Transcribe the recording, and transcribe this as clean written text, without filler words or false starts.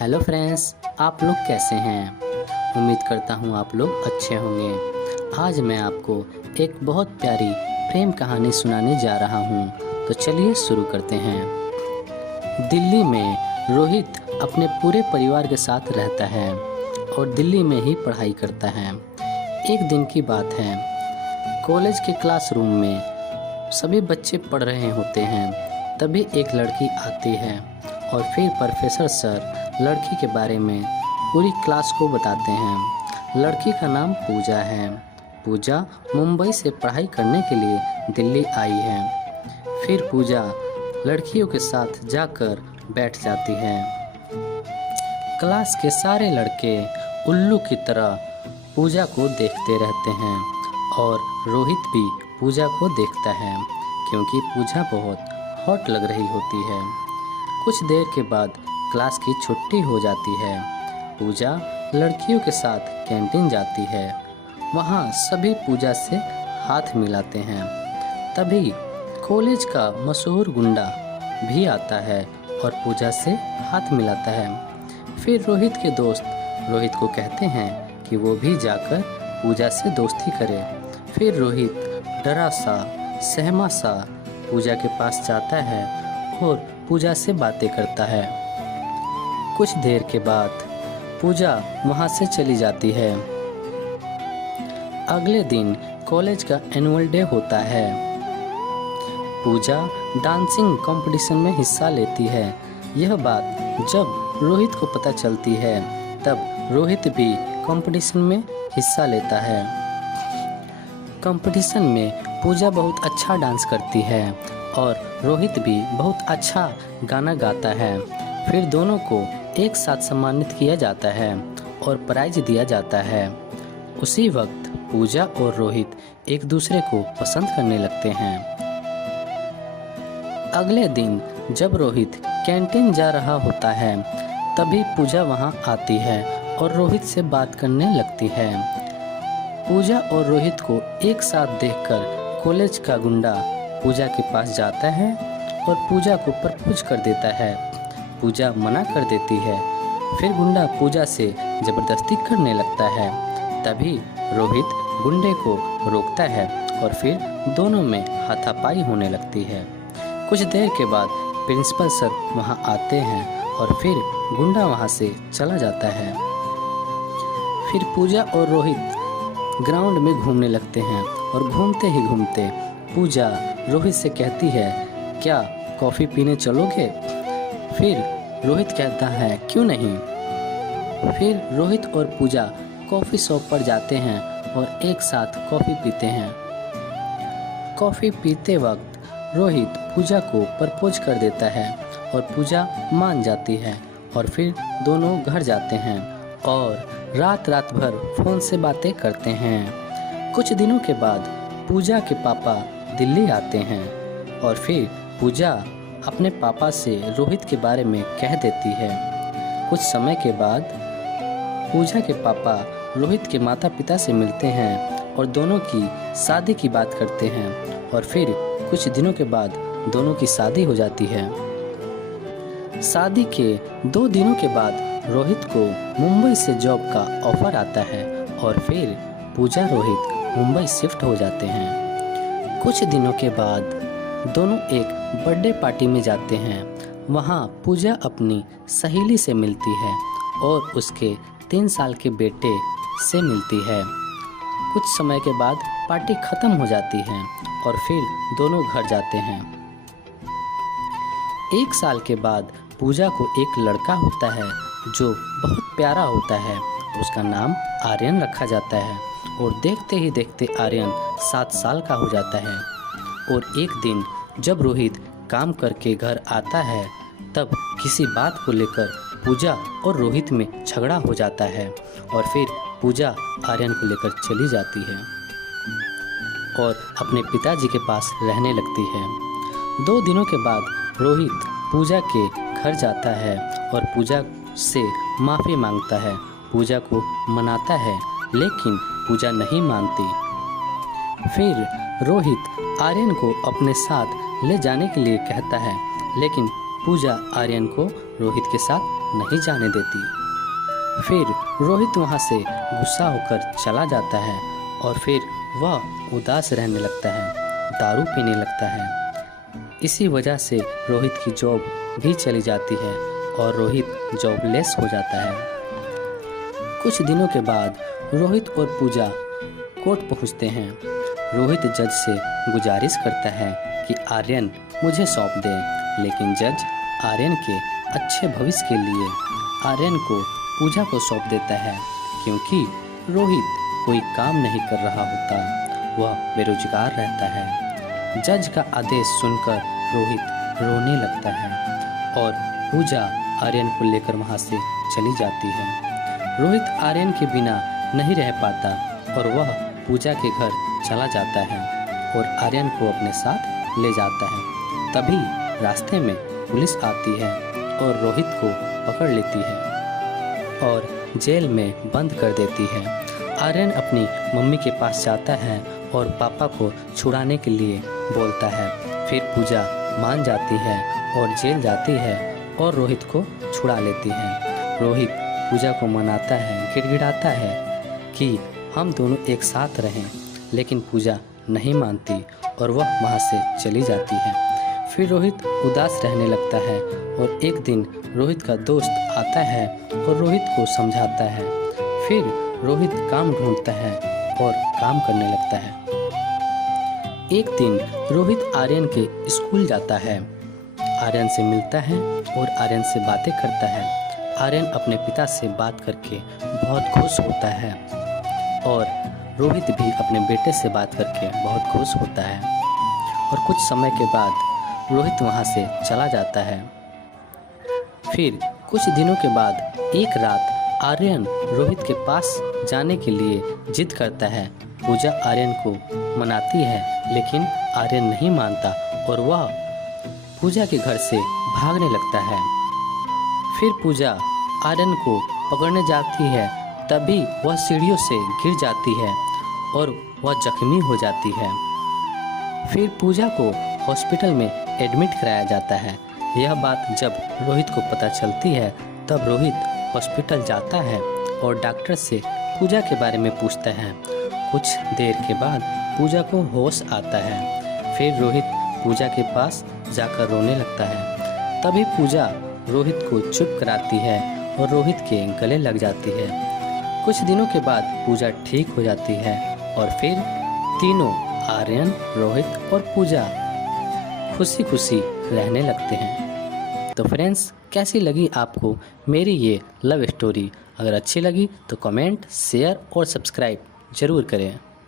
Hello friends, आप लोग कैसे हैं? उम्मीद करता हूँ आप लोग अच्छे होंगे। आज मैं आपको एक बहुत प्यारी प्रेम कहानी सुनाने जा रहा हूँ, तो चलिए शुरू करते हैं। दिल्ली में रोहित अपने पूरे परिवार के साथ रहता है और दिल्ली में ही पढ़ाई करता है। एक दिन की बात है, कॉलेज के क्लासरूम में सभी बच्चे पढ़ रहे होते हैं। तभी एक लड़की आती है और फिर प्रोफेसर सर लड़की के बारे में पूरी क्लास को बताते हैं। लड़की का नाम पूजा है। पूजा मुंबई से पढ़ाई करने के लिए दिल्ली आई है। फिर पूजा लड़कियों के साथ जाकर बैठ जाती है। क्लास के सारे लड़के उल्लू की तरह पूजा को देखते रहते हैं और रोहित भी पूजा को देखता है, क्योंकि पूजा बहुत हॉट लग रही होती है। कुछ देर के बाद क्लास की छुट्टी हो जाती है। पूजा लड़कियों के साथ कैंटीन जाती है। वहाँ सभी पूजा से हाथ मिलाते हैं। तभी कॉलेज का मशहूर गुंडा भी आता है और पूजा से हाथ मिलाता है। फिर रोहित के दोस्त रोहित को कहते हैं कि वो भी जाकर पूजा से दोस्ती करे। फिर रोहित डरा सा सहमा सा पूजा के पास जाता है और पूजा से बातें करता है। कुछ देर के बाद पूजा वहाँ से चली जाती है। अगले दिन कॉलेज का एनुअल डे होता है। पूजा डांसिंग कंपटीशन में हिस्सा लेती है। यह बात जब रोहित को पता चलती है, तब रोहित भी कंपटीशन में हिस्सा लेता है। कंपटीशन में पूजा बहुत अच्छा डांस करती है और रोहित भी बहुत अच्छा गाना गाता है। फिर दोनों को एक साथ सम्मानित किया जाता है और प्राइज दिया जाता है। उसी वक्त पूजा और रोहित एक दूसरे को पसंद करने लगते हैं। अगले दिन जब रोहित कैंटीन जा रहा होता है, तभी पूजा वहां आती है और रोहित से बात करने लगती है। पूजा और रोहित को एक साथ देखकर कॉलेज का गुंडा पूजा के पास जाता है और पूजा को प्रपोज कर देता है। पूजा मना कर देती है। फिर गुंडा पूजा से जबरदस्ती करने लगता है। तभी रोहित गुंडे को रोकता है और फिर दोनों में हाथापाई होने लगती है। कुछ देर के बाद प्रिंसिपल सर वहां आते हैं और फिर गुंडा वहां से चला जाता है। फिर पूजा और रोहित ग्राउंड में घूमने लगते हैं और घूमते ही घूमते पूजा रोहित से कहती है, क्या कॉफ़ी पीने चलोगे? फिर रोहित कहता है, क्यों नहीं। फिर रोहित और पूजा कॉफ़ी शॉप पर जाते हैं और एक साथ कॉफ़ी पीते हैं। कॉफ़ी पीते वक्त रोहित पूजा को प्रपोज कर देता है और पूजा मान जाती है और फिर दोनों घर जाते हैं और रात भर फ़ोन से बातें करते हैं। कुछ दिनों के बाद पूजा के पापा दिल्ली आते हैं और फिर पूजा अपने पापा से रोहित के बारे में कह देती है। कुछ समय के बाद पूजा के पापा रोहित के माता पिता से मिलते हैं और दोनों की शादी की बात करते हैं और फिर कुछ दिनों के बाद दोनों की शादी हो जाती है। शादी के 2 दिनों के बाद रोहित को मुंबई से जॉब का ऑफर आता है और फिर पूजा रोहित मुंबई शिफ्ट हो जाते हैं। कुछ दिनों के बाद दोनों एक बर्थडे पार्टी में जाते हैं। वहाँ पूजा अपनी सहेली से मिलती है और उसके 3 साल के बेटे से मिलती है। कुछ समय के बाद पार्टी खत्म हो जाती है और फिर दोनों घर जाते हैं। 1 साल के बाद पूजा को एक लड़का होता है जो बहुत प्यारा होता है। उसका नाम आर्यन रखा जाता है और देखते ही देखते आर्यन 7 साल का हो जाता है। और एक दिन जब रोहित काम करके घर आता है, तब किसी बात को लेकर पूजा और रोहित में झगड़ा हो जाता है और फिर पूजा आर्यन को लेकर चली जाती है और अपने पिताजी के पास रहने लगती है। 2 दिनों के बाद रोहित पूजा के घर जाता है और पूजा से माफ़ी मांगता है। पूजा को मनाता है, लेकिन पूजा नहीं मानती। फिर रोहित आर्यन को अपने साथ ले जाने के लिए कहता है, लेकिन पूजा आर्यन को रोहित के साथ नहीं जाने देती। फिर रोहित वहाँ से गुस्सा होकर चला जाता है और फिर वह उदास रहने लगता है, दारू पीने लगता है। इसी वजह से रोहित की जॉब भी चली जाती है और रोहित जॉबलेस हो जाता है। कुछ दिनों के बाद रोहित और पूजा कोर्ट पहुंचते हैं। रोहित जज से गुजारिश करता है कि आर्यन मुझे सौंप दे, लेकिन जज आर्यन के अच्छे भविष्य के लिए आर्यन को पूजा को सौंप देता है, क्योंकि रोहित कोई काम नहीं कर रहा होता, वह बेरोजगार रहता है। जज का आदेश सुनकर रोहित रोने लगता है और पूजा आर्यन को लेकर वहाँ से चली जाती है। रोहित आर्यन के बिना नहीं रह पाता और वह पूजा के घर चला जाता है और आर्यन को अपने साथ ले जाता है। तभी रास्ते में पुलिस आती है और रोहित को पकड़ लेती है और जेल में बंद कर देती है। आर्यन अपनी मम्मी के पास जाता है और पापा को छुड़ाने के लिए बोलता है। फिर पूजा मान जाती है और जेल जाती है और रोहित को छुड़ा लेती है। रोहित पूजा को मनाता है, गिड़गिड़ाता है कि हम दोनों एक साथ रहें, लेकिन पूजा नहीं मानती और वह वहाँ से चली जाती है। फिर रोहित उदास रहने लगता है और एक दिन रोहित का दोस्त आता है और रोहित को समझाता है। फिर रोहित काम ढूंढता है और काम करने लगता है। एक दिन रोहित आर्यन के स्कूल जाता है, आर्यन से मिलता है और आर्यन से बातें करता है। आर्यन अपने पिता से बात करके बहुत खुश होता है और रोहित भी अपने बेटे से बात करके बहुत खुश होता है। और कुछ समय के बाद रोहित वहाँ से चला जाता है। फिर कुछ दिनों के बाद एक रात आर्यन रोहित के पास जाने के लिए जिद करता है। पूजा आर्यन को मनाती है, लेकिन आर्यन नहीं मानता और वह पूजा के घर से भागने लगता है। फिर पूजा आर्यन को पकड़ने जाती है, तभी वह सीढ़ियों से गिर जाती है और वह जख्मी हो जाती है। फिर पूजा को हॉस्पिटल में एडमिट कराया जाता है। यह बात जब रोहित को पता चलती है, तब रोहित हॉस्पिटल जाता है और डॉक्टर से पूजा के बारे में पूछता है। कुछ देर के बाद पूजा को होश आता है। फिर रोहित पूजा के पास जाकर रोने लगता है। तभी पूजा रोहित को चुप कराती है और रोहित के गले लग जाती है। कुछ दिनों के बाद पूजा ठीक हो जाती है और फिर तीनों आर्यन, रोहित और पूजा खुशी खुशी रहने लगते हैं। तो फ्रेंड्स, कैसी लगी आपको मेरी ये लव स्टोरी? अगर अच्छी लगी तो कमेंट, शेयर और सब्सक्राइब ज़रूर करें।